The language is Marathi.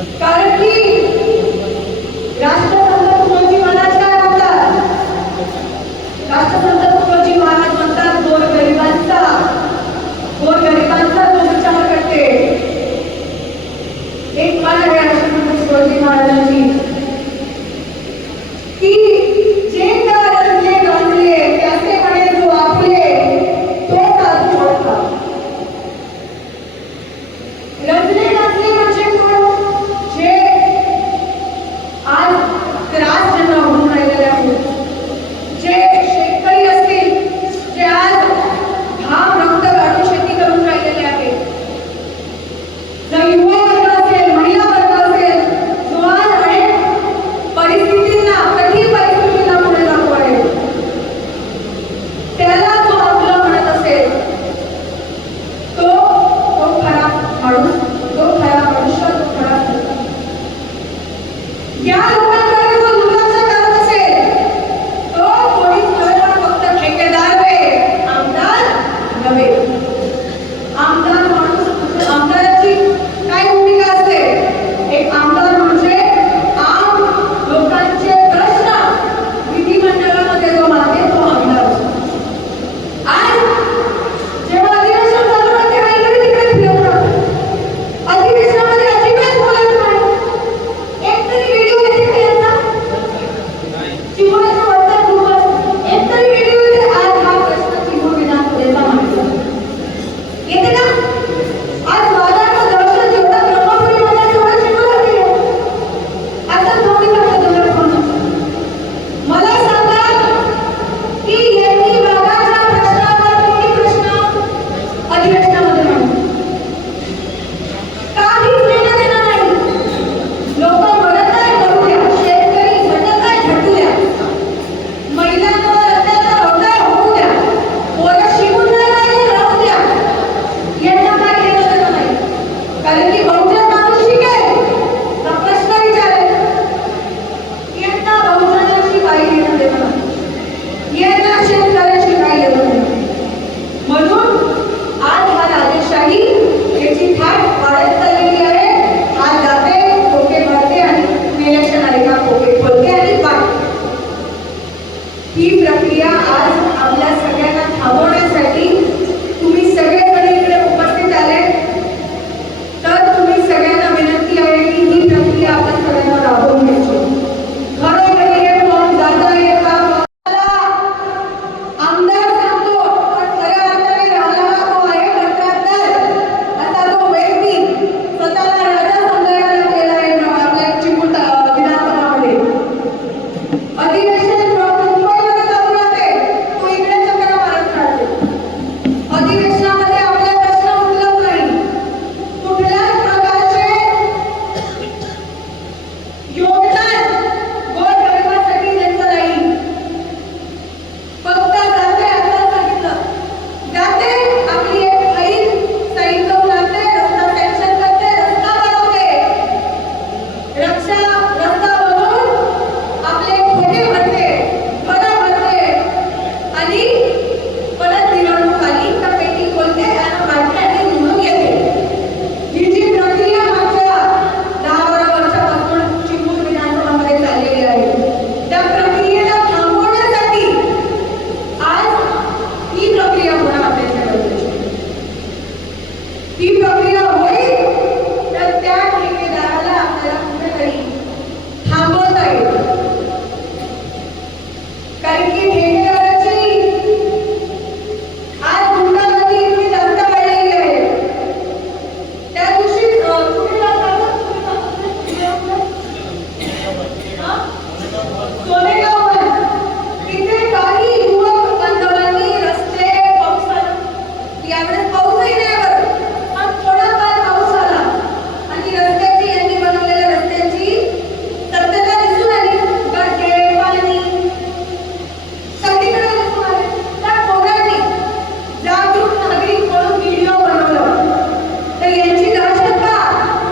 कारण की राष्ट्रसंत तुकडोजी महाराज काय म्हणतात? राष्ट्रसंत तुकडोजी महाराज म्हणतात गोरगरिबांचा जो विचार करते. एक म्हण आहे राष्ट्रसंत तुकडोजी महाराजांची की जे का रंगले गांजले त्याचे म्हणे जो आपले तो साधू ओळखा. रंगले गांजले म्हणजे कोण? जे आज त्रास ज्यांना होऊन राहिलेले आहेत, जे शेतकरी असतील, जे आज घाम रक्त गाळून शेती करून राहिलेले आहेत, जर युवा वर्ग असेल, महिला वर्ग असेल, जो आज अनेक परिस्थितींना, कठीण परिस्थितींना पुढे जातो आहे, त्याला जो आपला म्हणत असेल तो खरा माणूस, तो खरा मनुष्य, तो खरा या लोकांकडे जो दुर्लक्ष करत असेल तो कोणीच खरं फक्त ठेकेदार वे, आमदार नव्हे. आमदार माणूस, आमदाराची काय भूमिका असते? एक आमदार म्हणजे आम लोकांचे प्रश्न विधिमंडळामध्ये जो मागे तो आमदार असतो. आज जेव्हा अधिवेशन चालू आहे तेव्हा इकडे तिकडे फिरत राहतो. अधिवेशनामध्ये अजिबात बोलत नाही. एकतरी व्हिडिओ येते का यांना? चिमण्याचं वरचं खूप असतं. एकतरी व्हिडिओ येते आज हा प्रश्न चिमू विधानसभेचा मांडला. येते का? आज वादाचं दर्शन जेवढं ब्रह्मपुरीमध्ये तेवढं चिमूमध्ये आहे. आता तुम्ही कसं जगत म्हणून मला सांगा की यांनी वादाच्या प्रश्नावर किती प्रश्न अधिवेशनामध्ये मांडले? काहीच लेणं देणं नाही. लोक म्हणत आहे करू द्या, शेतकरी झटत आहे झटू द्या, महिलांवर अत्याचार होताय होऊ द्या, पोरं शिकून नाही राहिले राहू द्या, यांना काय घेणं देणं नाही. कारण की